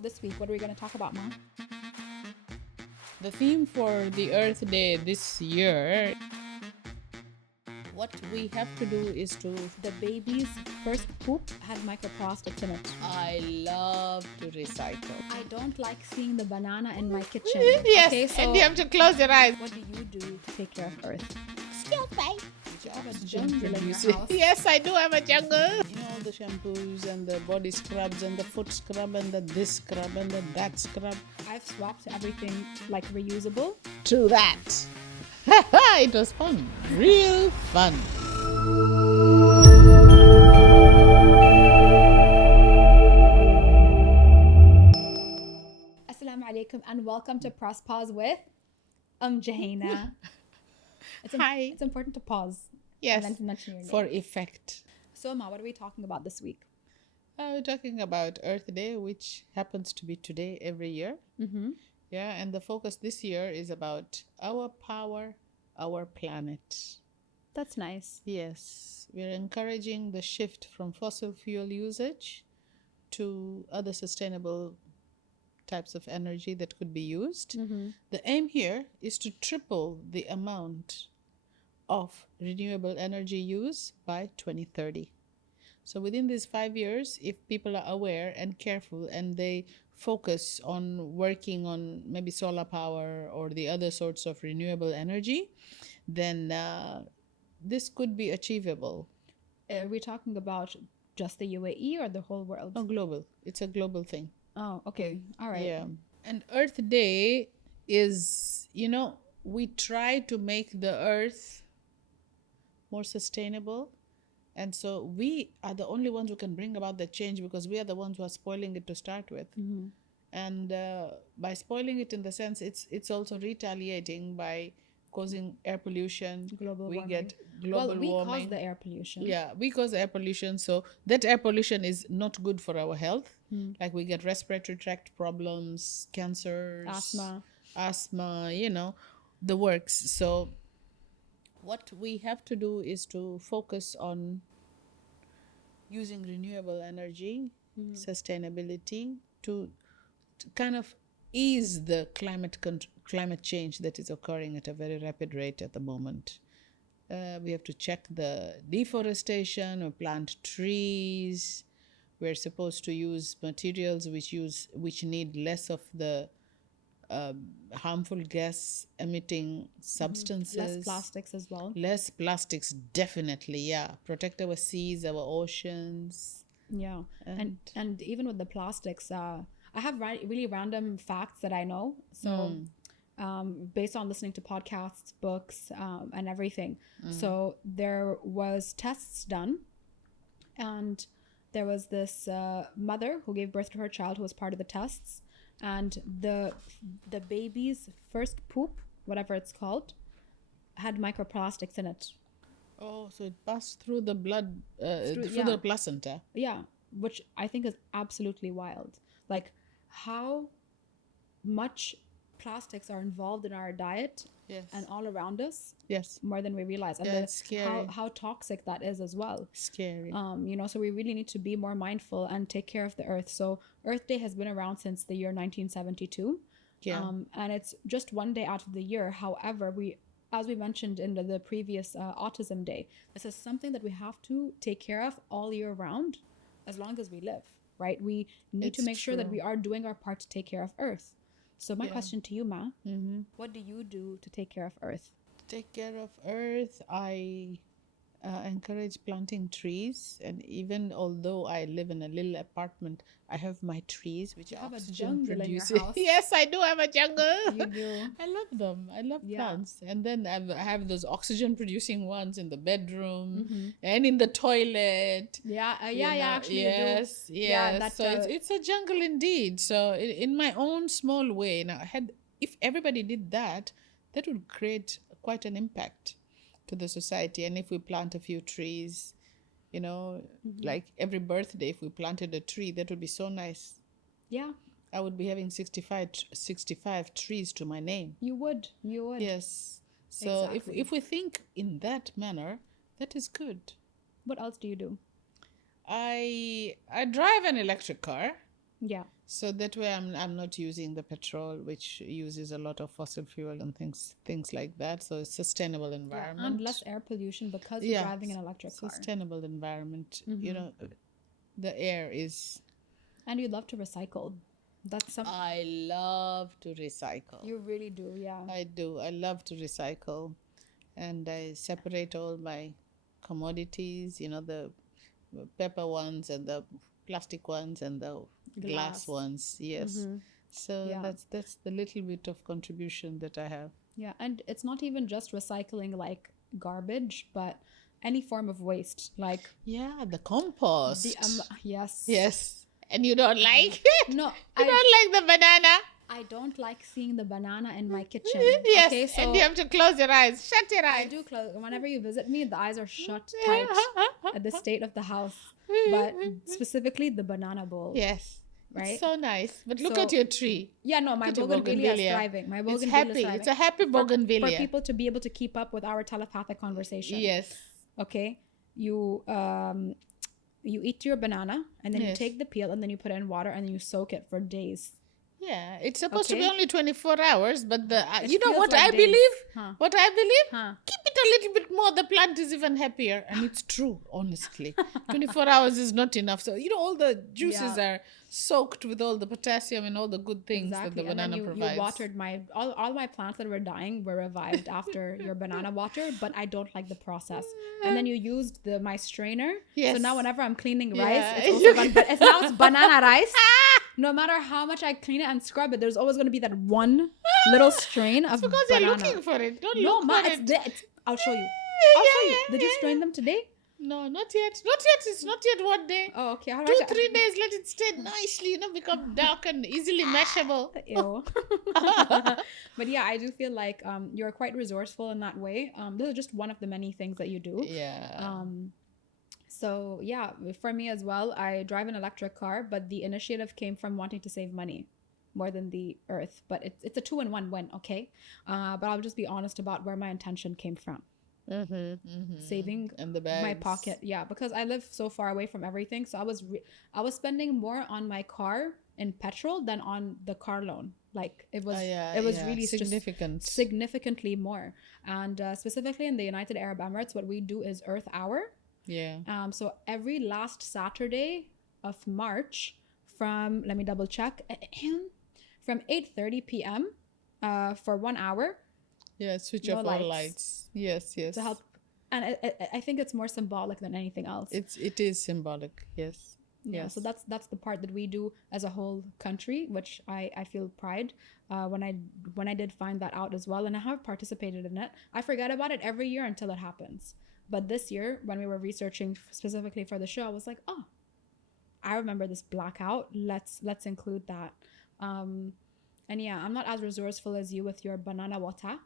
This week, what are we going to talk about, Mom? The theme for the Earth Day this year, what we have to do is to... The baby's first poop had microplastics in it. I love to recycle. I don't like seeing the banana in my kitchen. Yes, Okay, so and you have to close your eyes. what do you do to take care of Earth? Excuse me. You have a jungle in your house. Yes, I do have a jungle. You know, all the shampoos and the body scrubs and the foot scrub and the this scrub and the that scrub. I've swapped everything like reusable. True that. It was fun. Real fun. Assalamu alaikum and welcome to Press Pause with Jaheena. Hi. It's important to pause. Yes, And then to mention your name. for effect. So, Ma, what are we talking about this week? We're talking about Earth Day, which happens to be today every year. Mm-hmm. Yeah, and the focus this year is about our power, our planet. That's nice. Yes, we're encouraging the shift from fossil fuel usage to other sustainable types of energy that could be used. Mm-hmm. The aim here is to triple the amount of renewable energy use by 2030. So within these 5 years, if people are aware and careful and they focus on working on maybe solar power or the other sorts of renewable energy, then this could be achievable. Are we talking about just the UAE or the whole world? No, global. It's a global thing. Oh, okay. All right. Yeah. And Earth Day is, we try to make the Earth more sustainable. And so we are the only ones who can bring about the change because we are the ones who are spoiling it to start with. Mm-hmm. And by spoiling it in the sense, it's also retaliating by causing air pollution. Global we warming. get global we warming. cause the air pollution. Yeah, we cause air pollution. So that air pollution is not good for our health. Like we get respiratory tract problems, cancers, asthma, the works. So what we have to do is to focus on using renewable energy, sustainability to kind of ease the climate change that is occurring at a very rapid rate at the moment. We have to check the deforestation or plant trees. We're supposed to use materials which need less of the harmful gas emitting substances. Less plastics as well. Less plastics, definitely, yeah. Protect our seas, our oceans. Yeah. And even with the plastics, I have really random facts that I know. So based on listening to podcasts, books, and everything. So there was tests done, and there was this mother who gave birth to her child who was part of the tests, and the baby's first poop, whatever it's called, had microplastics in it. Oh, so it passed through the blood, through the placenta. Yeah, which I think is absolutely wild. Like how much plastics are involved in our diet. Yes. And all around us. Yes. More than we realize. And it's scary. how toxic that is as well. Scary. So we really need to be more mindful and take care of the earth. So Earth Day has been around since the year 1972. Yeah. And it's just one day out of the year. However, as we mentioned in the previous Autism Day, this is something that we have to take care of all year round as long as we live, right? We need to make sure that we are doing our part to take care of Earth. So my question to you, Ma, what do you do to take care of Earth? Take care of Earth, I encourage planting trees. And even although I live in a little apartment, I have my trees, which have oxygen a jungle produce. in your house. Yes, I do have a jungle. You do. I love them. I love plants. And then I have those oxygen producing ones in the bedroom and in the toilet. Actually yes, you do. Yes. So it's a jungle indeed. So in my own small way, now if everybody did that, that would create quite an impact to the society. And if we plant a few trees, like every birthday, if we planted a tree, that would be so nice. Yeah. I would be having 65 trees to my name. You would. Yes. So Exactly. if we think in that manner, that is good. What else do you do? I drive an electric car. Yeah. So that way I'm not using the petrol, which uses a lot of fossil fuel and things like that. So it's sustainable environment. And less air pollution because you're driving an electric car. Sustainable environment. You know, the air is. And you love to recycle. That's something. I love to recycle. You really do, yeah. I do. I love to recycle. And I separate all my commodities, you know, the paper ones and the plastic ones and the glass ones. Yes. So that's the little bit of contribution that I have. Yeah. And it's not even just recycling like garbage, but any form of waste. Like the compost. Yes. And you don't like it? No. You don't like the banana? I don't like seeing the banana in my kitchen. Yes, okay, so and you have to close your eyes. Shut your eyes. I do close. Whenever you visit me, the eyes are shut tight at the state of the house. But specifically the banana bowl. Yes. Right? It's so nice. But look at your tree. Yeah, no, my bougainvillea is thriving. My bougainvillea is happy. thriving. It's a happy bougainvillea. For people to be able to keep up with our telepathic conversation. Yes. Okay? You eat your banana and then you take the peel and then you put it in water and then you soak it for days. Yeah, it's supposed to be only 24 hours, but you know what like I days. believe? What I believe? Keep it a little bit more. The plant is even happier. And it's true, honestly. 24 hours is not enough. So, you know, all the juices are soaked with all the potassium and all the good things that the banana provides. You watered all my plants that were dying were revived after your banana water, but I don't like the process. And then you used my strainer. Yes. So now whenever I'm cleaning rice, it's also now it's banana rice. No matter how much I clean it and scrub it, there's always going to be that one little strain of because banana. You're looking for it. Don't look for it. I'll show you. Did you strain them today? No, not yet. Not yet. It's not yet 1 day. Oh, okay. 2-3 days, let it stay nicely, you know, become dark and easily mashable. Ew. But yeah, I do feel like you're quite resourceful in that way. This is just one of the many things that you do. Yeah. So yeah, for me as well, I drive an electric car, but the initiative came from wanting to save money more than the earth. But it's a 2-in-1 win, okay? But I'll just be honest about where my intention came from. Saving and the bags. My pocket, because I live so far away from everything. So I was spending more on my car in petrol than on the car loan. Like it was really significant, significantly more. And specifically in the United Arab Emirates, what we do is Earth Hour. Yeah. So every last Saturday of March from, let me double check, from 8:30 p.m. For 1 hour. Yeah, switch off all lights. Yes. To help. And I think it's more symbolic than anything else. It is symbolic, yes. Yeah, so that's the part that we do as a whole country, which I feel pride when I did find that out as well. And I have participated in it. I forget about it every year until it happens. But this year, when we were researching specifically for the show, I was like, oh, I remember this blackout. Let's include that. And yeah, I'm not as resourceful as you with your banana water.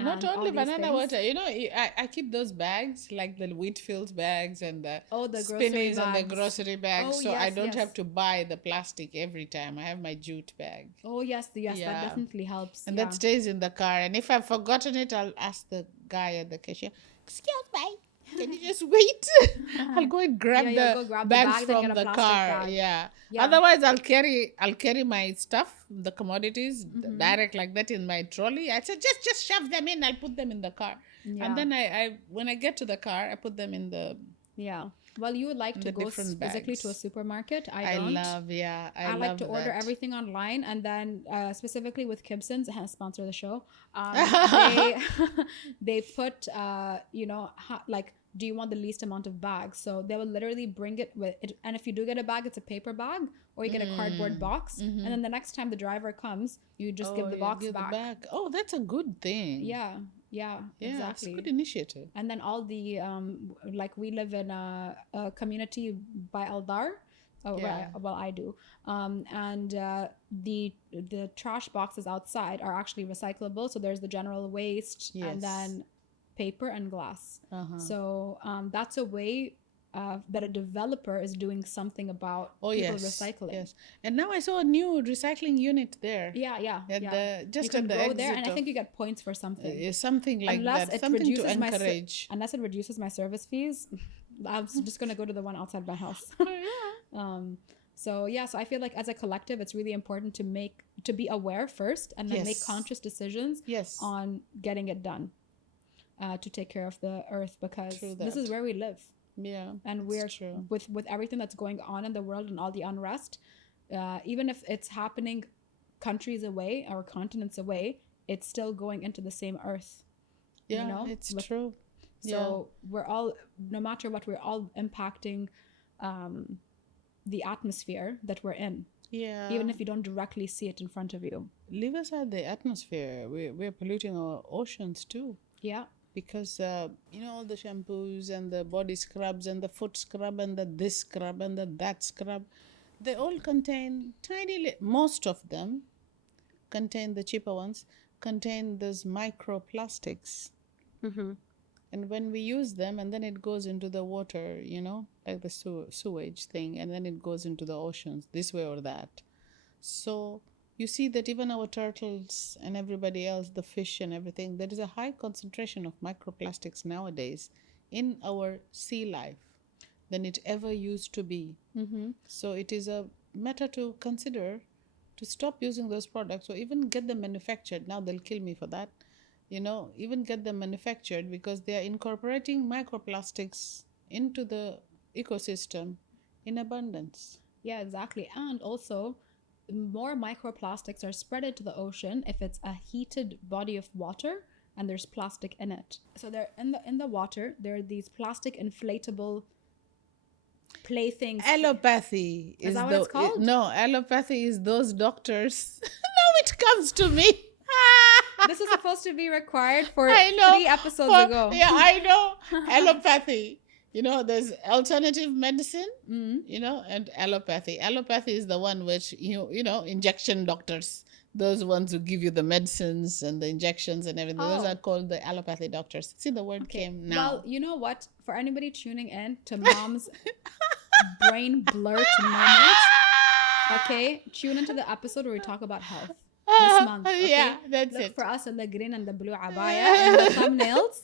Not only banana water, you know, I keep those bags, like the Wheatfield bags and the spinneys and the grocery bags. So I don't have to buy the plastic every time. I have my jute bag. Oh, yes, that definitely helps. And that stays in the car. And if I've forgotten it, I'll ask the guy at the cashier, excuse me, can you just wait? I'll go and grab the bags from the car. Yeah. Otherwise, I'll carry my stuff, the commodities, direct like that in my trolley. I said, just shove them in. I'll put them in the car. Yeah. And then I when I get to the car, I put them in the... Yeah. Well, you would like to go physically to a supermarket. I don't. I like to order everything online, and then specifically with 𝐃𝐨𝐧'𝐭, sponsor the show. They put like, do you want the least amount of bags? So they will literally bring it with it, and if you do get a bag, it's a paper bag, or you get a cardboard box, and then the next time the driver comes, you just give the box back. Oh, that's a good thing. Yeah, exactly. It's a good initiative. And then all the like, we live in a community by Aldar. Well, I do. And the trash boxes outside are actually recyclable. So there's the general waste, and then paper and glass. So that's a way that a developer is doing something about people recycling. Yes. And now I saw a new recycling unit there. Yeah. Just you at the go exit there, and I think you get points for something. Something like that. Something to encourage. Unless it reduces my service fees, I'm just gonna go to the one outside my house. So yeah, so I feel like as a collective, it's really important to be aware first, and then make conscious decisions on getting it done, to take care of the earth, because this is where we live. Yeah, and we're with everything that's going on in the world and all the unrest, even if it's happening countries away or continents away, it's still going into the same earth. Yeah, you know? It's true. So we're all, no matter what, we're all impacting the atmosphere that we're in. Yeah. Even if you don't directly see it in front of you. Leave aside the atmosphere, we're polluting our oceans too. Yeah. Because, you know, all the shampoos and the body scrubs and the foot scrub and the this scrub and the that scrub, they all contain most of them contain, the cheaper ones, contain those microplastics. Mm-hmm. And when we use them, and then it goes into the water, you know, like the sewage thing, and then it goes into the oceans, this way or that. So you see that even our turtles and everybody else, the fish and everything, there is a high concentration of microplastics nowadays in our sea life than it ever used to be. Mm-hmm. So it is a matter to consider to stop using those products, or even get them manufactured. Now they'll kill me for that. You know, even get them manufactured, because they are incorporating microplastics into the ecosystem in abundance. Yeah, exactly. And also, more microplastics are spread into the ocean if it's a heated body of water and there's plastic in it. So they're in the water, there are these plastic inflatable playthings. Allopathy is that what it's called? No, allopathy is those doctors. Now it comes to me. This is supposed to be required for 3 episodes ago. Yeah, I know. Allopathy. You know, there's alternative medicine, you know, and allopathy. Allopathy is the one which, you know, injection doctors, those ones who give you the medicines and the injections and everything. Those are called the allopathy doctors. See, the word came now. Well, you know what? For anybody tuning in to Mom's brain blurt moment, okay, tune into the episode where we talk about health. This month, okay? Yeah, that's Look it. for us in the green and the blue abaya and the thumbnails.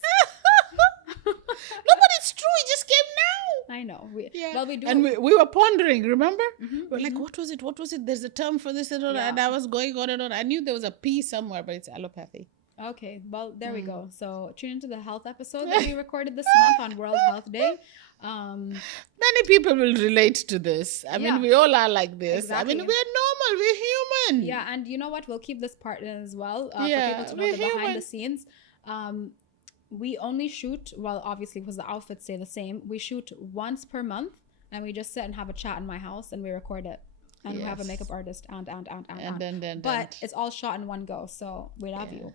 No, but it's true. It just came now. I know. Well, we do. And we were pondering, remember? We're like, what was it? What was it? There's a term for this and I was going on and on. I knew there was a P somewhere, but it's allopathy. Okay, well, there we go. So tune into the health episode that we recorded this month on World Health Day. Many people will relate to this. I mean, we all are like this. Exactly. I mean, we're normal. We're human. Yeah, and you know what? We'll keep this part in as well for people to know the behind the scenes. We only shoot, well, obviously, because the outfits stay the same. We shoot once per month, and we just sit and have a chat in my house, and we record it. And we have a makeup artist and. But it's all shot in one go, so we love you.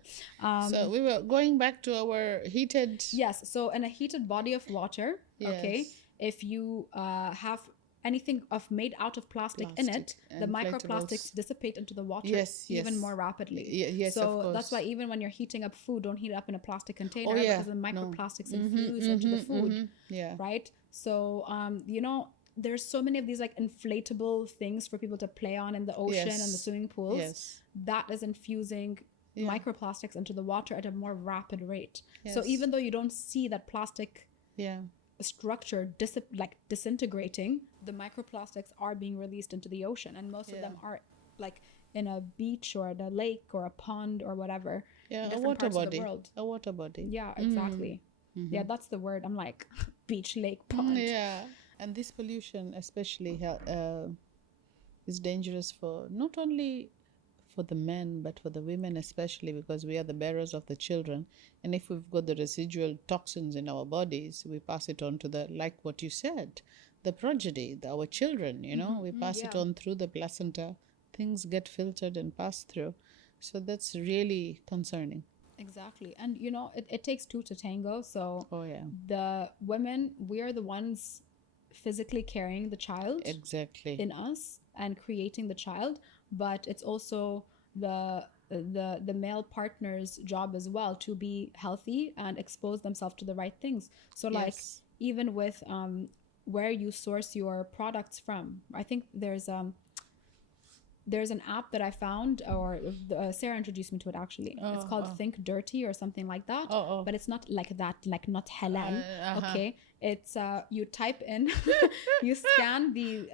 So we were going back to our heated... Yes, so in a heated body of water, okay, if you have anything made out of plastic in it, the microplastics dissipate into the water even more rapidly. Yes, so of course. that's why even when you're heating up food, don't heat it up in a plastic container because the microplastics infuse into the food. Yeah. Right? So, you know, there's so many of these like inflatable things for people to play on in the ocean and the swimming pools. That is infusing microplastics into the water at a more rapid rate. So even though you don't see that plastic structure disintegrating, the microplastics are being released into the ocean, and most of them are like in a beach or at a lake or a pond or whatever. A water body. A water body. Yeah, exactly. Yeah, that's the word. I'm like beach, lake, pond. Yeah. And this pollution especially is dangerous for not only for the men, but for the women especially, because we are the bearers of the children. And if we've got the residual toxins in our bodies, we pass it on to the, like what you said, the progeny, our children, you know, we pass it on through the placenta. Things get filtered and passed through. So that's really concerning. Exactly. And, you know, it takes two to tango. So the women, we are the ones physically carrying the child in us and creating the child, but it's also the male partner's job as well to be healthy and expose themselves to the right things. So like even with where you source your products from, I think there's there's an app that I found, or Sarah introduced me to it actually. It's called Think Dirty or something like that. But it's not like that, like not Helen. Okay. It's you type in, you scan the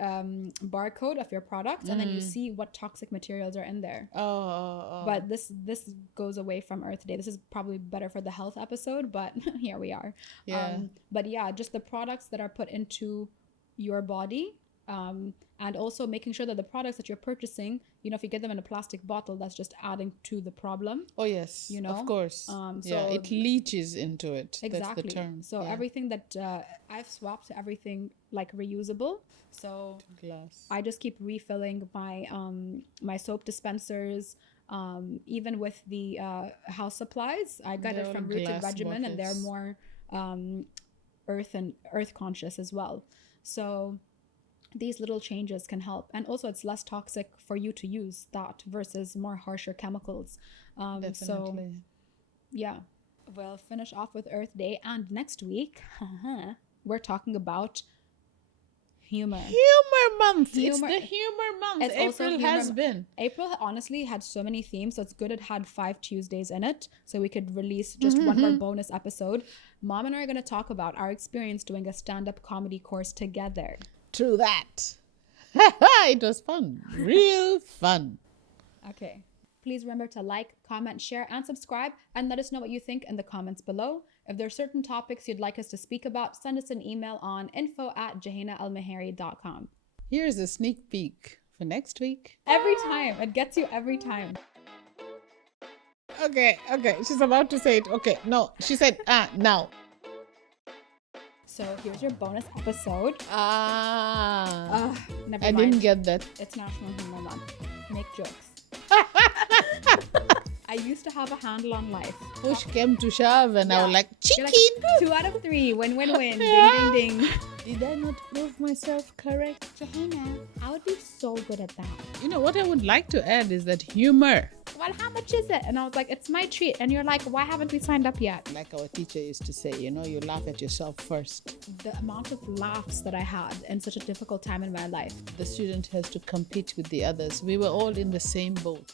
barcode of your product, and then you see what toxic materials are in there. But this goes away from Earth Day. This is probably better for the health episode, but here we are. But yeah, just the products that are put into your body. And also making sure that the products that you're purchasing, you know, if you get them in a plastic bottle, that's just adding to the problem. Oh, yes. You know? Of course. So it leaches into it. Exactly. That's the term. So everything that I've swapped everything like reusable. So glass. I just keep refilling my my soap dispensers. Even with the house supplies, I got it from Rooted Regimen, and they're more earth conscious as well. So these little changes can help, and also it's less toxic for you to use that versus more harsher chemicals. So yeah, we'll finish off with Earth Day, and next week we're talking about humor month. It's the humor month. April honestly had so many themes, so it's good it had 5 Tuesdays in it, so we could release just one more bonus episode. Mom and I are going to talk about our experience doing a stand-up comedy course together. True that. It was fun. Real fun. Okay. Please remember to like, comment, share, and subscribe, and let us know what you think in the comments below. If there are certain topics you'd like us to speak about, send us an email on info@𝐬𝐻𝐫𝐞𝐬.com. Here's a sneak peek for next week. Every time. It gets you every time. Okay. She's about to say it. Okay. No, she said, now. So here's your bonus episode. Never mind. Didn't get that. It's National Humor Month. Make jokes. I used to have a handle on life. Push came to shove, and I was like, chicken. Like, 2 out of 3. Win. Ding, ding, ding. Did I not prove myself correct? Jahina, I would be so good at that. You know, what I would like to add is that humor. Well, how much is it? And I was like, it's my treat. And you're like, why haven't we signed up yet? Like our teacher used to say, you know, you laugh at yourself first. The amount of laughs that I had in such a difficult time in my life. The student has to compete with the others. We were all in the same boat.